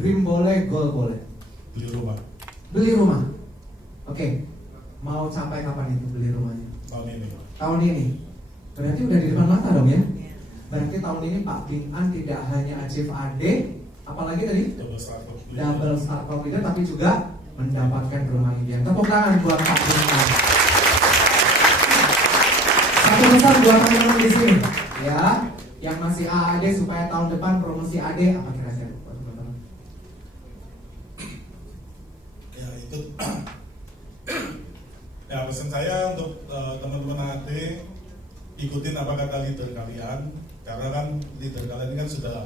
Dream boleh, goal boleh. Beli rumah. Beli rumah. Oke. Mau sampai kapan itu beli rumahnya? Tahun ini. Tahun ini. Berarti udah di depan mata dong ya? Berarti tahun ini Pak Bin An tidak hanya achieve AD, apalagi tadi? Double star leader, tapi juga mendapatkan rumah impian. Tepuk tangan buat Pak Bin An. Satu besar buat teman-teman di sini, ya, yang masih AAD supaya tahun depan promosi AD apa kira-kira? Ya itu. Ya pesan saya untuk teman-teman AAD, ikutin apa kata leader kalian, karena kan leader kalian ini kan sudah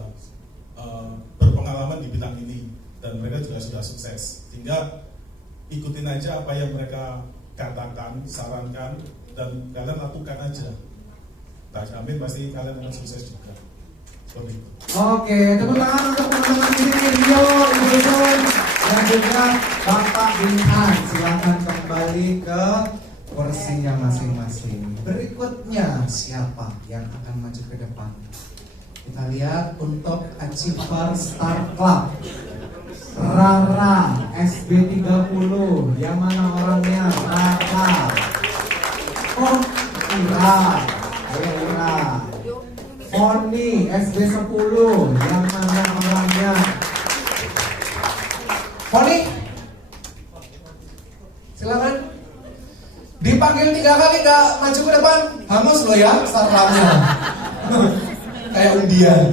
berpengalaman di bidang ini dan mereka juga sudah sukses, sehingga ikutin aja apa yang mereka katakan, sarankan, dan kalian lakukan aja. Tak jamin pasti kalian akan sukses juga. Seperti itu. Oke, tepuk tangan untuk teman-teman di sini, Rio, Ibu Sun, dan juga Bapak Bin An. Silakan kembali ke kursinya masing-masing. Berikutnya siapa yang akan maju ke depan? Kita lihat untuk Achiever Star Club. Rara SB30, yang mana orangnya? Rara. Oh, Ira. Ayo Ira. Foni SB10, yang mana orangnya? Foni, silakan. Dipanggil 3 kali gak maju ke depan, hangus lo ya Star Clubnya. Kayak undian.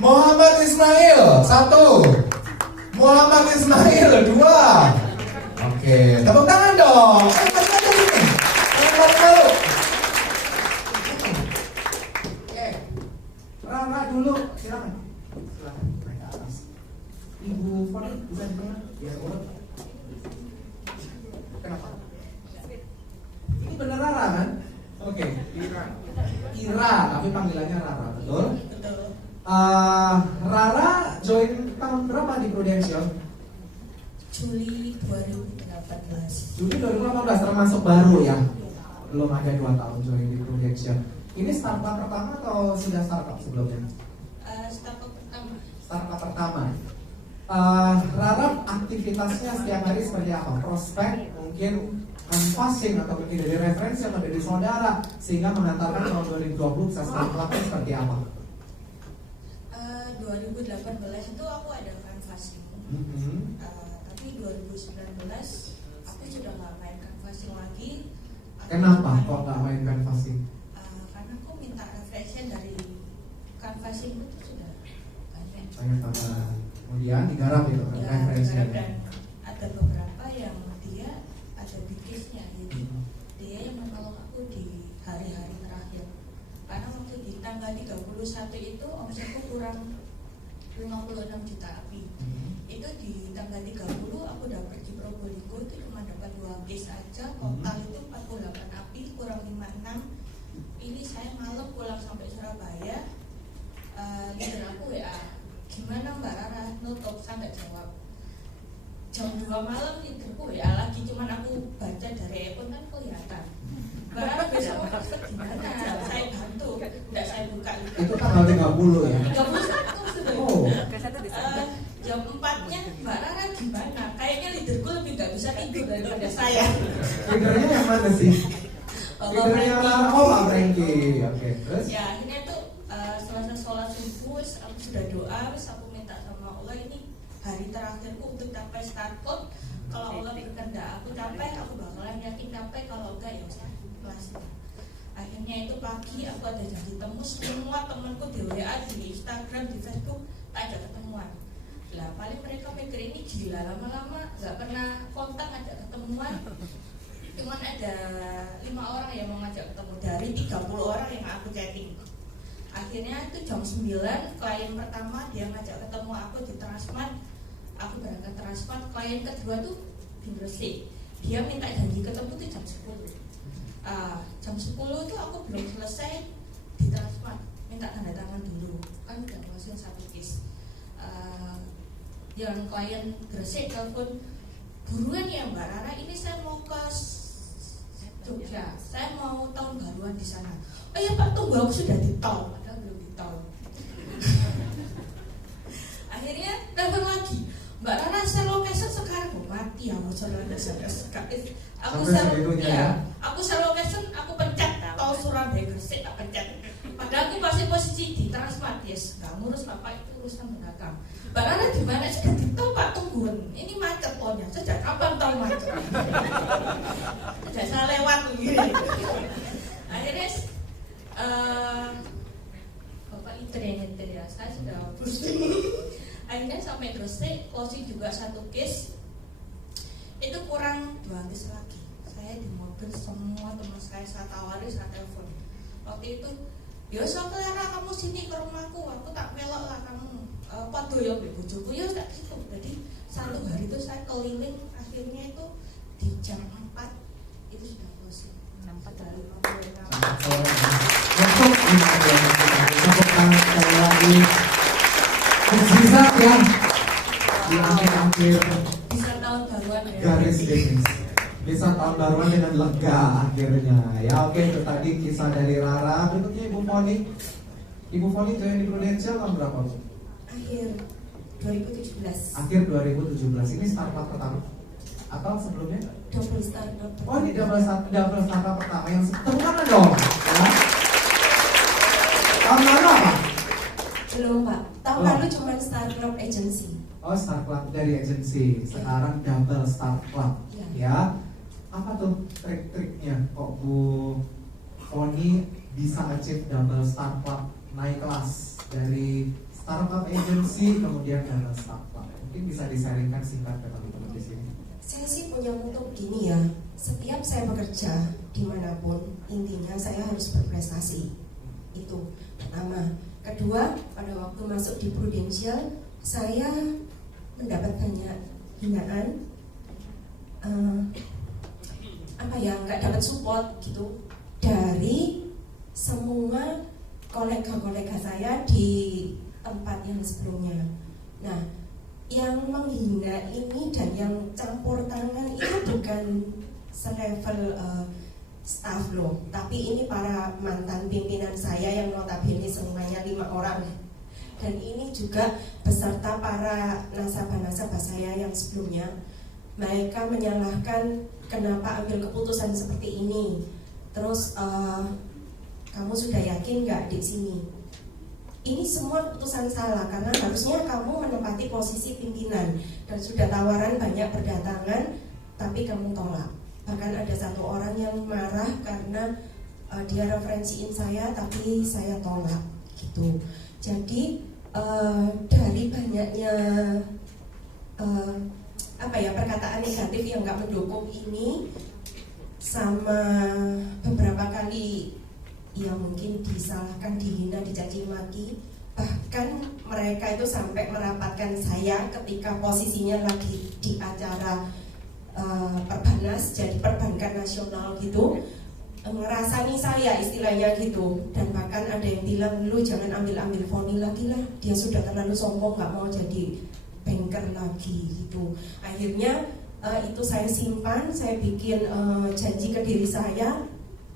Muhammad Ismail 1, Muhammad Ismail 2. Oke, tepuk tangan dong. Maju aja sini. Malu. Oke, Rara dulu, silakan. Silakan naik ke atas. Ibu Foni bisa di tengah. Ya, urut. Kenapa? Ini bener Rara kan? Oke, Ira, tapi panggilannya Rara, betul? Rara join tahun berapa di Prudential? Juli 2018. Juli 2018, termasuk baru ya? Belum ada 2 tahun join di Prudential. Ini startup pertama atau sudah startup sebelumnya? Startup pertama. Startup pertama. Rara aktivitasnya setiap hari seperti apa? Prospek, mungkin canvassing atau mungkin dari referensi atau dari saudara, sehingga mengantarkan tahun 2020 bisa startup seperti apa? 2018 itu aku ada canvassing. Tapi 2019 aku sudah nggak main canvassing lagi. Kenapa kok nggak main canvassing? Karena aku minta referensi dari canvassing itu sudah banyak. Kemudian digarap itu referensinya. Dan ada beberapa yang dia ada bikisnya gitu. Dia yang menolong aku di hari-hari terakhir. Karena waktu di tanggal 31 itu omsetku kurang 56 juta lebih. Itu di tanggal 30 aku udah pergi Probolinggo, itu cuma dapat 2 case aja. Total itu 48 api kurang 56. Ini saya malam pulang sampai Surabaya. Leader aku WA, gimana Mbak Rara, nutup, saya nggak jawab. Jam 2 malam leaderku WA lagi, cuman aku baca dari ekon kan kelihatan. Mbak Rara besok mau dapat gimana? Saya bantu, tidak saya buka. Itu tanggal 30 ya? 31 sudah. Oh. Jam 4-nya Mbak Rara gimana? Kayaknya leaderku lebih nggak bisa tidur daripada saya. Leadernya yang mana sih? Leadernya Rara, oh Pak Franky. Oke, terus? Ya akhirnya tuh selesai sholat subuh, aku sudah doa, aku minta sama Allah ini hari terakhirku untuk capai startup. Kalau Allah berkehendak aku capai, aku bakalan yakin capai. Kalau enggak ya usah kelas. Akhirnya itu pagi aku ada janji temu, semua temanku di WA, di Instagram, di Facebook ada ketemuan. Lah paling mereka mikir ini gila, lama-lama nggak pernah kontak ajak ketemuan. Cuman ada 5 orang yang mau ngajak ketemu dari 30 orang yang aku chatting. Akhirnya itu jam 9 klien pertama dia ngajak ketemu aku di Transmart. Aku berangkat Transmart. Klien kedua tuh di Gresik. Dia minta janji ketemu tuh jam 10. Jam 10 tuh aku belum selesai di Transmart, minta tanda tangan dulu. Kan udah langsung 1 case. Yang klien Gresik telepon, buruan ya Mbak Rara, ini saya mau ke Jogja, saya mau tahun baruan di sana. Oh ya Pak, tunggu aku sudah di tol. Padahal belum di tol. Akhirnya telepon lagi, mati ya masalahnya SMS. Aku Sampai segitunya ya. Aku sel location aku pencet tol Surabaya Gresik tak pencet. Padahal aku masih posisi di Transmart, yes. Gak ngurus bapak itu urusan belakang. Barangnya di mana sudah ditol Pak tungguin. Ini macet tolnya. Sejak kapan tol macet? Sejak saya lewat begini. Akhirnya bapak itu yang nyetir ya. Saya sudah pusing. Akhirnya sampai Gresik, closing juga satu case. Itu kurang 2 case lagi. Saya di mobil semua teman saya tawari, saya telepon. Waktu itu, ya Clara kamu sini ke rumahku, aku tak melok lah kamu podo ya bojoku ya tak gitu. Jadi satu hari itu saya keliling, akhirnya itu di jam 4 itu sudah closing. 4 dari 56. Untuk tepuk tangan sekali lagi. Bisa ya di akhir-akhir Bisa tahun baruan ya. garis finish. Bisa tahun baruan dengan lega akhirnya. Ya oke, itu tadi kisah dari Rara. Berikutnya Ibu Foni. Ibu Foni join di Prudential tahun berapa, Bu? Akhir 2017. Akhir 2017. Ini startup pertama atau sebelumnya? Double startup. Oh ini double startup pertama yang temukan dong. Ya. Tahun lalu apa? Belum Pak. Tahun Oh. lalu cuma startup agency. Oh Start Club dari agency. Sekarang double Start Club. Ya. Ya. Apa tuh trik-triknya kok Bu Foni bisa achieve double Start Club, naik kelas dari startup agency kemudian double Start Club? Mungkin bisa di-sharingkan singkat ke teman-teman di sini. Saya sih punya motto begini ya. Setiap saya bekerja dimanapun, intinya saya harus berprestasi. Itu pertama. Kedua, pada waktu masuk di Prudential, saya mendapat banyak hinaan, nggak dapat support gitu dari semua kolega-kolega saya di tempat yang sebelumnya. Nah, yang menghina ini dan yang campur tangan itu bukan selevel staff loh, tapi ini para mantan pimpinan saya yang notabene semuanya 5 orang, dan ini juga beserta para nasabah-nasabah saya yang sebelumnya. Mereka menyalahkan kenapa ambil keputusan seperti ini. Terus kamu sudah yakin nggak di sini? Ini semua keputusan salah karena harusnya kamu menempati posisi pimpinan dan sudah tawaran banyak berdatangan, tapi kamu tolak. Bahkan ada satu orang yang marah karena dia referensiin saya tapi saya tolak gitu. Jadi dari banyaknya perkataan negatif yang nggak mendukung ini, sama beberapa kali ya mungkin disalahkan, dihina, dicaci maki, bahkan mereka itu sampai merapatkan saya ketika posisinya lagi di acara Perbanas, jadi perbankan nasional gitu, ngerasani saya istilahnya gitu. Dan bahkan ada yang bilang, lu jangan ambil Foni lagi lah, dia sudah terlalu sombong, nggak mau jadi banker lagi gitu. Akhirnya itu saya simpan, saya bikin janji ke diri saya,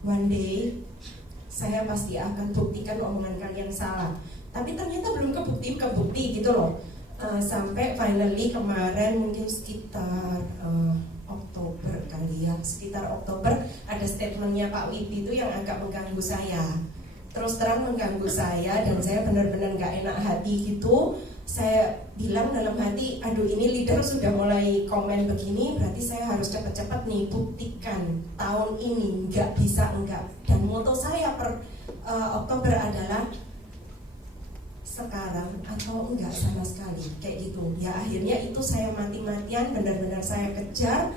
one day saya pasti akan buktikan omongan kalian salah. Tapi ternyata belum kebukti gitu loh. Sampai finally kemarin mungkin sekitar Oktober kali ya, sekitar Oktober ada statementnya Pak Wibi itu yang agak mengganggu saya. Terus terang mengganggu saya dan saya benar-benar gak enak hati gitu. Saya bilang dalam hati, aduh ini leader sudah mulai komen begini, berarti saya harus cepat-cepat nih buktikan tahun ini nggak bisa enggak. Dan moto saya per Oktober adalah sekarang atau enggak sama sekali, kayak gitu. Ya akhirnya itu saya mati-matian, benar-benar saya kejar.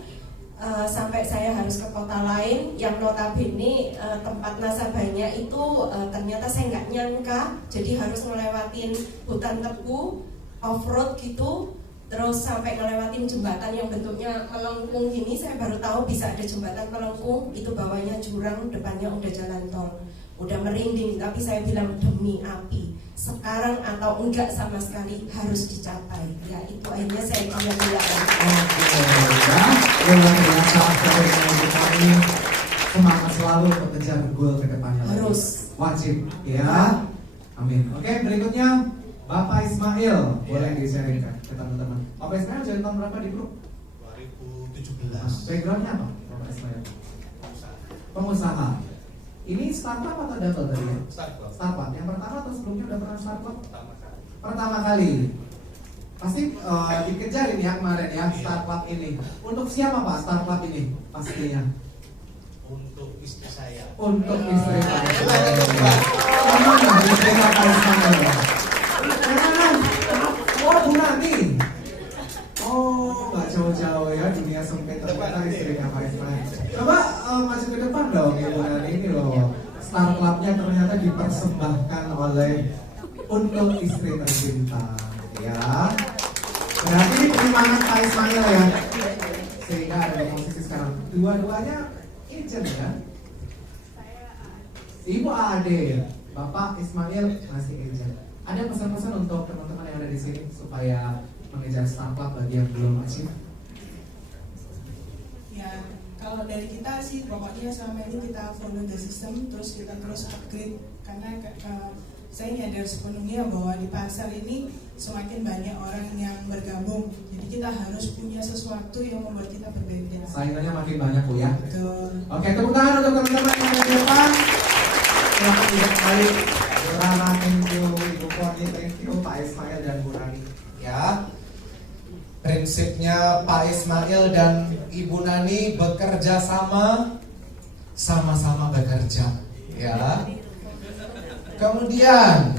Sampai saya harus ke kota lain yang notabene tempat nasabahnya itu ternyata saya nggak nyangka, jadi harus ngelewatin hutan tebu, off-road gitu, terus sampai ngelewatin jembatan yang bentuknya melengkung gini. Saya baru tahu bisa ada jembatan melengkung, itu bawahnya jurang, depannya udah jalan tol, udah merinding. Tapi saya bilang demi api, sekarang atau enggak sama sekali harus dicapai. Ya itu akhirnya saya bilang luar biasa dari kami, semangat selalu untuk kejar goal ke depannya. Harus wajib ya. Amin. Oke, berikutnya Bapak Ismail, boleh di-sharingkan ke teman-teman. Bapak Ismail jadi tahun berapa di grup? 2017. Backgroundnya apa, Bapak Ismail? Pengusaha. Ini startup atau double tadi ya? Startup. Yang pertama atau sebelumnya udah pernah startup? Pertama kali. Pasti dikejar ini ya kemarin ya startup ini. Untuk siapa Pak startup ini pastinya? Untuk istri saya. Untuk istri Pak Ismail. Mana istri Pak Ismail? Oh Bu Nani. Oh nggak jauh-jauh ya dunia sempit ternyata istrinya Pak Ismail. Coba maju ke depan dong Ibu Nani ini loh. Startupnya ternyata dipersembahkan oleh untuk istri tercinta. Ya, berarti ini penyemangat Pak Ismail ya, sehingga ada di posisi sekarang. Dua-duanya agent ya. Ibu Ade, Bapak Ismail masih agent. Ada pesan-pesan untuk teman-teman yang ada di sini supaya mengejar startup bagi yang belum achieve? Ya, kalau dari kita sih pokoknya selama ini kita follow the system, terus kita terus upgrade karena saya nyadar sepenuhnya bahwa di pasar ini semakin banyak orang yang bergabung. Jadi kita harus punya sesuatu yang membuat kita berbeda. Saingannya makin banyak Bu ya. Betul. Oke, tepuk tangan untuk teman-teman yang ada di depan. Selamat tidak kembali. Bu Rana, thank you. Ibu Koni, thank you. Pak Ismail dan Bu Rani. Ya, prinsipnya Pak Ismail dan Ibu Nani bekerja sama-sama bekerja. Ya. Kemudian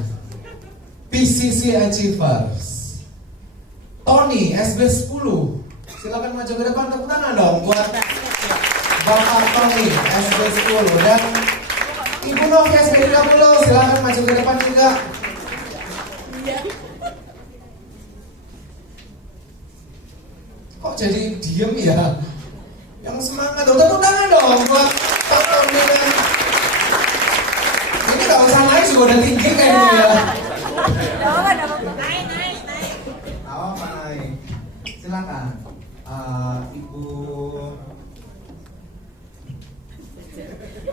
PCC Achievers, Tony SB10, silakan maju ke depan, tepuk tangan dong buat Bapak Tony SB10 dan Ibu Novi SB30, silakan maju ke depan juga. Kok jadi diem ya? Yang semangat dong, tepuk tangan dong buat Pak Tony dan ini gak usah naik juga udah tinggi kayaknya ya. Naik. Apa naik? Silakan. Ibu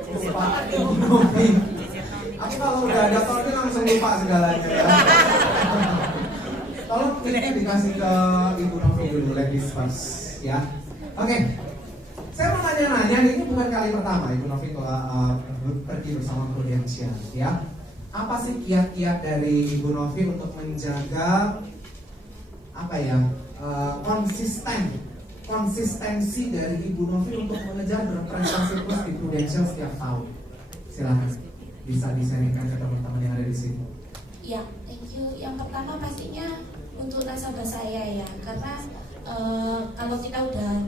lupa Ibu Novi. Aku kalau udah ada Tony langsung lupa segalanya ya. Tolong ini dikasih ke Ibu Novi dulu, ladies first ya. Oke. Saya mau nanya-nanya, ini bukan kali pertama Ibu Novi pergi bersama Prudential ya. Apa sih kiat-kiat dari Ibu Novi untuk menjaga apa ya konsistensi dari Ibu Novi untuk mengejar berprestasi plus di Prudential setiap tahun? Silahkan bisa disampaikan ke teman-teman yang ada di sini. Ya, thank you. Yang pertama pastinya untuk nasabah saya ya, karena kalau kita udah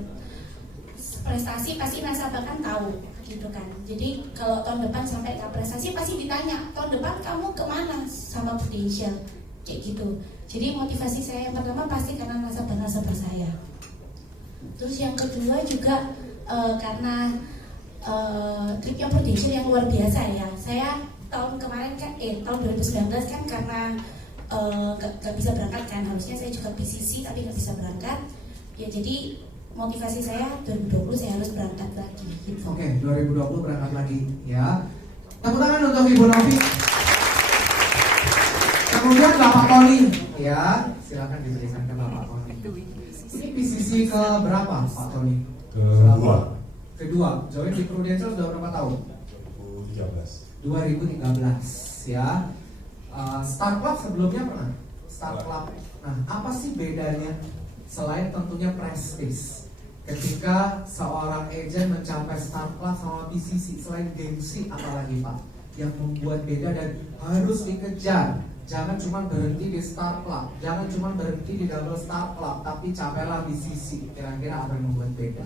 prestasi pasti nasabah kan tahu gitu kan. Jadi kalau tahun depan sampai nggak prestasi pasti ditanya tahun depan kamu kemana sama Prudential kayak gitu. Jadi motivasi saya yang pertama pasti karena nasabah saya. Terus yang kedua juga karena tripnya Prudential yang luar biasa ya. Saya tahun kemarin kan tahun 2019 kan karena gak bisa berangkat kan, harusnya saya juga PCC tapi gak bisa berangkat ya, jadi motivasi saya 2020 saya harus berangkat lagi gitu. Oke, 2020 berangkat lagi ya. Tepuk tangan untuk Ibu Novi. Kemudian Bapak Tony ya, silakan diberikan ke Bapak Tony. Ini PCC ke berapa Pak Tony? Kedua. Join di Prudential sudah berapa tahun? 2013 ya. Start Club sebelumnya pernah? Start Club. Nah, apa sih bedanya selain tentunya prestis? Ketika seorang agent mencapai Start Club sama PCC, selain gengsi apalagi Pak yang membuat beda dan harus dikejar? Jangan cuma berhenti di Start Club, jangan cuma berhenti di double Start Club, tapi capailah PCC. Kira-kira apa yang membuat beda?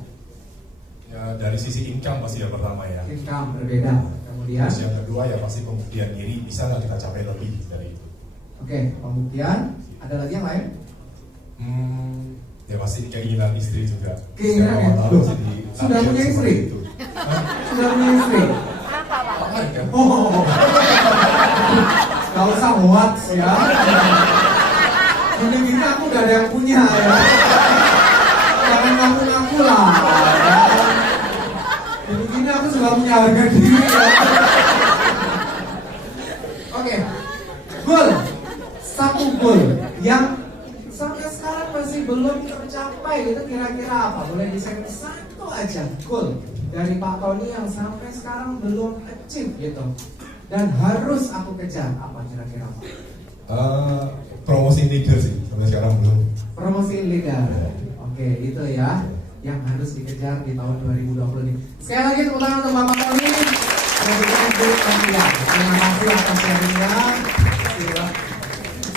Ya, dari sisi income pasti yang pertama ya. Income berbeda. Kemudian Terus yang kedua ya pasti pembuktian diri, bisa nggak kita capai lebih dari itu. Oke, pembuktian. Ada lagi yang lain? Ya pasti keinginan istri juga. Keinginan ya? Secara Loh, jadi sudah target punya seperti istri? itu. Sudah punya istri? Kan? Oh, gak usah hoax ya. Gini-gini aku udah ada yang punya ya. Jangan ngaku-ngaku lah ya. Gini-gini aku juga punya harga diri ya. Oke, goal. Satu goal yang sampai sekarang masih belum tercapai itu kira-kira apa? Boleh di-share satu aja goal dari Pak Tony yang sampai sekarang belum achieve gitu dan harus aku kejar, apa kira-kira Pak? Promosi leader sih, sampai sekarang belum. Promosi leader. Oke, itu ya yang harus dikejar di tahun 2020 ini. Sekali lagi tepuk tangan untuk Bapak Tony. Terima kasih atas sharingnya.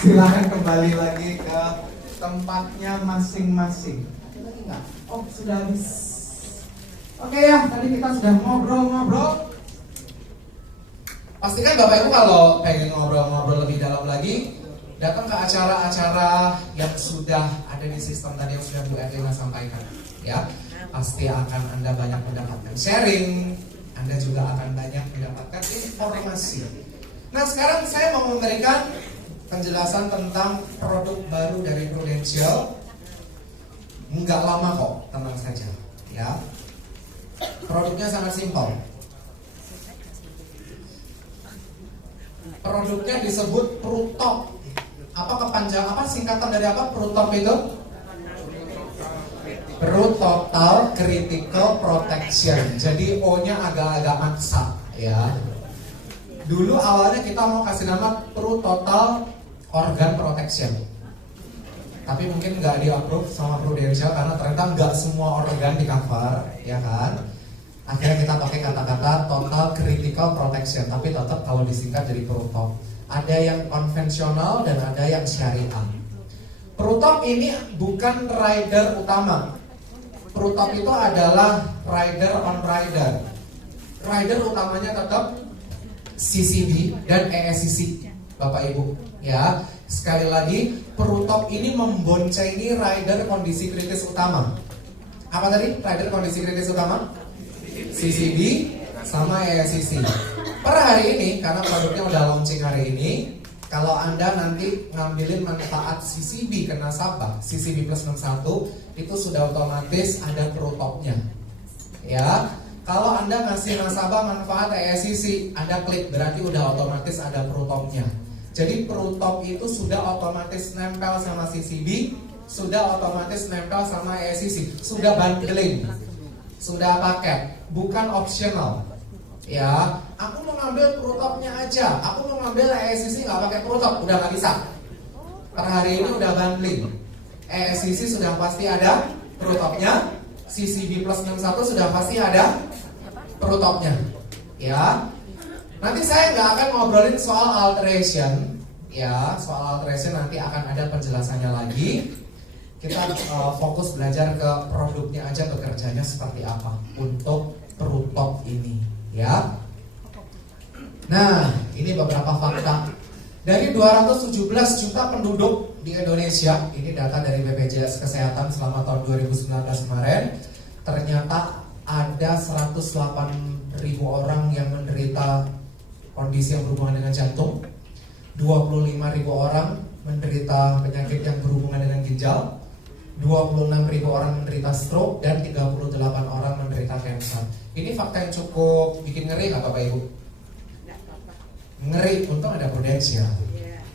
Silahkan kembali lagi ke tempatnya masing-masing. Ada lagi nggak? Oh, sudah habis. Oke ya, tadi kita sudah ngobrol-ngobrol. Pastikan Bapak Ibu kalau pengen ngobrol-ngobrol lebih dalam lagi, datang ke acara-acara yang sudah ada di sistem tadi yang sudah Bu Erlina sampaikan. Ya, pasti akan Anda banyak mendapatkan sharing, Anda juga akan banyak mendapatkan informasi. Nah, sekarang saya mau memberikan penjelasan tentang produk baru dari Prudential. Nggak lama kok, tenang saja. Ya, produknya sangat simpel. Produknya disebut Prutop. Apa singkatan dari apa Prutop itu? Pro Total Critical Protection. Jadi O-nya agak-agak maksa ya. Dulu awalnya kita mau kasih nama Pro Total Organ Protection, tapi mungkin nggak di-approve sama Prudential karena ternyata nggak semua organ di cover, ya kan? Akhirnya kita pakai kata-kata Total Critical Protection, tapi tetap kalau disingkat jadi Prutop. Ada yang konvensional dan ada yang syariah. Prutop ini bukan rider utama. Prutop itu adalah rider on rider. Rider utamanya tetap CCB dan ESCC, Bapak Ibu. Ya, sekali lagi, Prutop ini memboncengi rider kondisi kritis utama. Apa tadi? Rider kondisi kritis utama? CCB sama ESCC. Per hari ini, karena produknya udah launching hari ini, kalau Anda nanti ngambilin manfaat CCB ke nasabah, CCB plus 61 itu sudah otomatis ada Prutopnya. Ya, kalau Anda ngasih nasabah manfaat ESCC, Anda klik berarti udah otomatis ada Prutopnya. Jadi Prutop itu sudah otomatis nempel sama CCB, sudah otomatis nempel sama ESCC, sudah bundling, sudah paket, bukan optional. Ya, aku mau ngambil Prutopnya aja, aku mau ngambil ESCC nggak pakai Prutop, udah nggak bisa. Per hari ini udah bundling. ESCC sudah pasti ada Prutopnya, CCB plus 61 sudah pasti ada Prutopnya. Ya, nanti saya nggak akan ngobrolin soal alteration. Ya, soal alteration nanti akan ada penjelasannya lagi. Kita fokus belajar ke produknya aja, bekerjanya seperti apa untuk Prutop ini. Ya. Nah, ini beberapa fakta. Dari 217 juta penduduk di Indonesia, ini data dari BPJS Kesehatan selama tahun 2019 kemarin, ternyata ada 108.000 orang yang menderita kondisi yang berhubungan dengan jantung, 25.000 orang menderita penyakit yang berhubungan dengan ginjal, 26.000 orang menderita stroke, dan 38 orang menderita kanker. Ini fakta yang cukup bikin ngeri nggak Bapak Ibu? Ngeri, untung ada Prudential,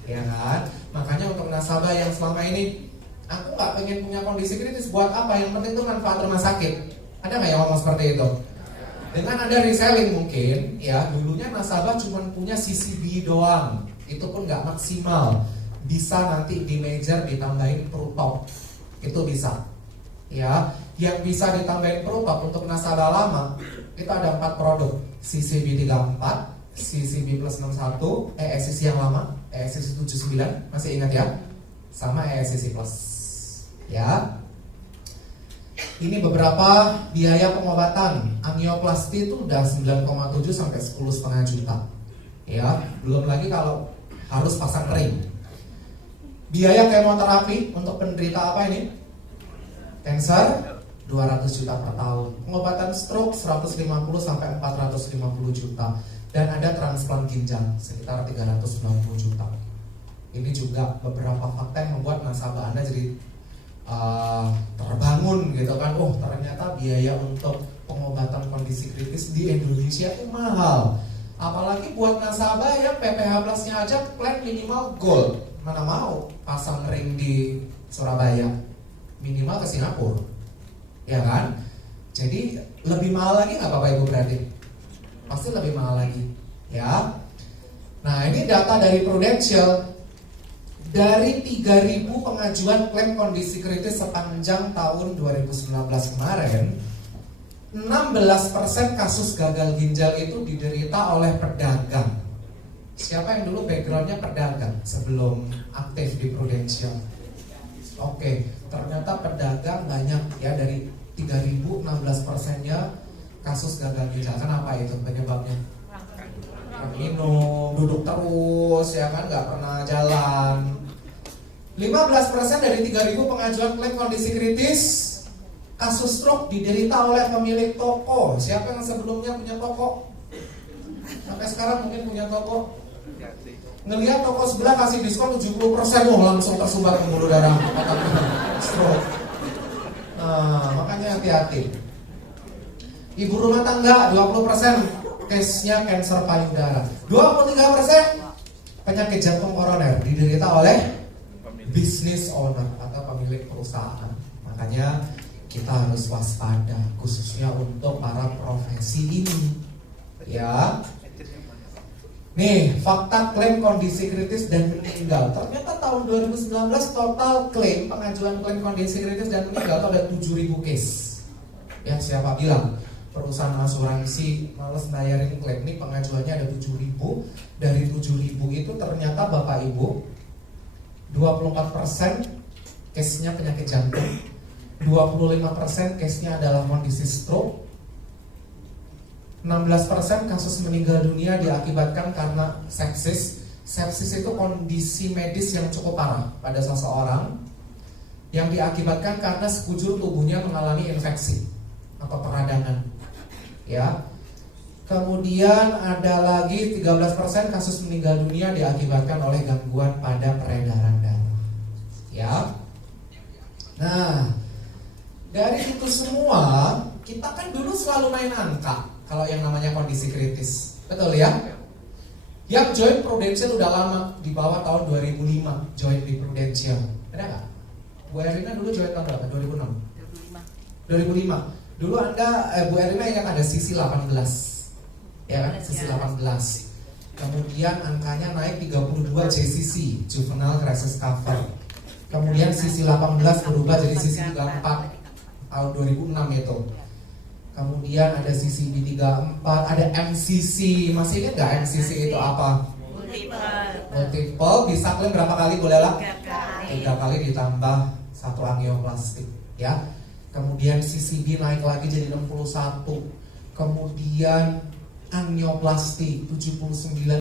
ya kan? Makanya untuk nasabah yang selama ini, aku nggak pengen punya kondisi kritis, buat apa? Yang penting itu manfaat rumah sakit. Ada nggak yang ngomong seperti itu? Dengan ada reselling mungkin, ya dulunya nasabah cuma punya CCB doang, itu pun nggak maksimal. Bisa nanti di major ditambahin Prutop, itu bisa. Ya, yang bisa ditambahin Prutop untuk nasabah lama itu ada 4 produk: CCB 34, CCB plus 61, ESCC yang lama, ESCC 79, masih ingat ya? Sama ESCC plus. Ya. Ini beberapa biaya pengobatan. Angioplasti itu udah 9,7 sampai 10,5 juta. Ya, belum lagi kalau harus pasang ring. Biaya kemoterapi untuk penderita apa ini? Cancer 200 juta per tahun. Pengobatan stroke 150 sampai 450 juta. Dan ada transplant ginjal sekitar 390 juta. Ini juga beberapa fakta yang membuat nasabah Anda jadi terbangun gitu kan. Oh, ternyata biaya untuk pengobatan kondisi kritis di Indonesia itu mahal. Apalagi buat nasabah yang PPH Plusnya aja plan minimal gold. Mana mau pasang ring di Surabaya, minimal ke Singapura, ya kan? Jadi lebih mahal lagi nggak Bapak Ibu berarti? Pasti lebih mahal lagi, ya. Nah ini data dari Prudential. Dari 3.000 pengajuan klaim kondisi kritis sepanjang tahun 2019 kemarin, 16% kasus gagal ginjal itu diderita oleh pedagang. Siapa yang dulu backgroundnya pedagang sebelum aktif di Prudential? Oke, ternyata pedagang banyak ya, dari 3.000 16%-nya kasus gagal ginjal. Kenapa itu penyebabnya? Minum, duduk terus, ya kan, nggak pernah jalan. 15% dari 3.000 pengajuan klaim kondisi kritis kasus stroke diderita oleh pemilik toko. Siapa yang sebelumnya punya toko? Sampai sekarang mungkin punya toko. Ngelihat toko sebelah kasih diskon 70%, langsung tersumbat pembuluh darah otak stroke. Nah, makanya hati-hati. Ibu rumah tangga 20% case-nya kanker payudara. 23% penyakit jantung koroner diderita oleh business owner atau pemilik perusahaan. Makanya kita harus waspada, khususnya untuk para profesi ini. Ya. Nih, fakta klaim kondisi kritis dan meninggal. Ternyata tahun 2019 total klaim pengajuan klaim kondisi kritis dan meninggal itu ada 7.000 case. Ya, siapa bilang perusahaan asuransi males bayarin klaim? Ini pengajuannya ada 7.000. Dari 7.000 itu ternyata Bapak Ibu 24% case-nya penyakit jantung, 25% case-nya adalah kondisi stroke, 16% kasus meninggal dunia diakibatkan karena sepsis. Sepsis itu kondisi medis yang cukup parah pada seseorang yang diakibatkan karena sekujur tubuhnya mengalami infeksi atau peradangan. Ya. Kemudian ada lagi 13% kasus meninggal dunia diakibatkan oleh gangguan pada peredaran darah. Ya. Nah, dari itu semua kita kan dulu selalu main angka kalau yang namanya kondisi kritis. Betul ya? Yang join Prudential udah lama, di bawah tahun 2005 join di Prudential. Ada nggak? Bu Erina dulu join tahun berapa? 2006? 2005. Dulu Bu Erina ingat ada sisi 18. Ya kan, sisi 18. Kemudian angkanya naik 32 JCC, Juvenile Crisis Cover. Kemudian sisi 18 berubah jadi sisi 34 tahun 2006 itu. Kemudian ada sisi B34, ada MCC. Masih ingat nggak MCC itu apa? Multiple. Bisa klaim berapa kali boleh lah? 3 kali ditambah 1 angioplastik. Ya. Kemudian CCB naik lagi jadi 61. Kemudian angioplasti 79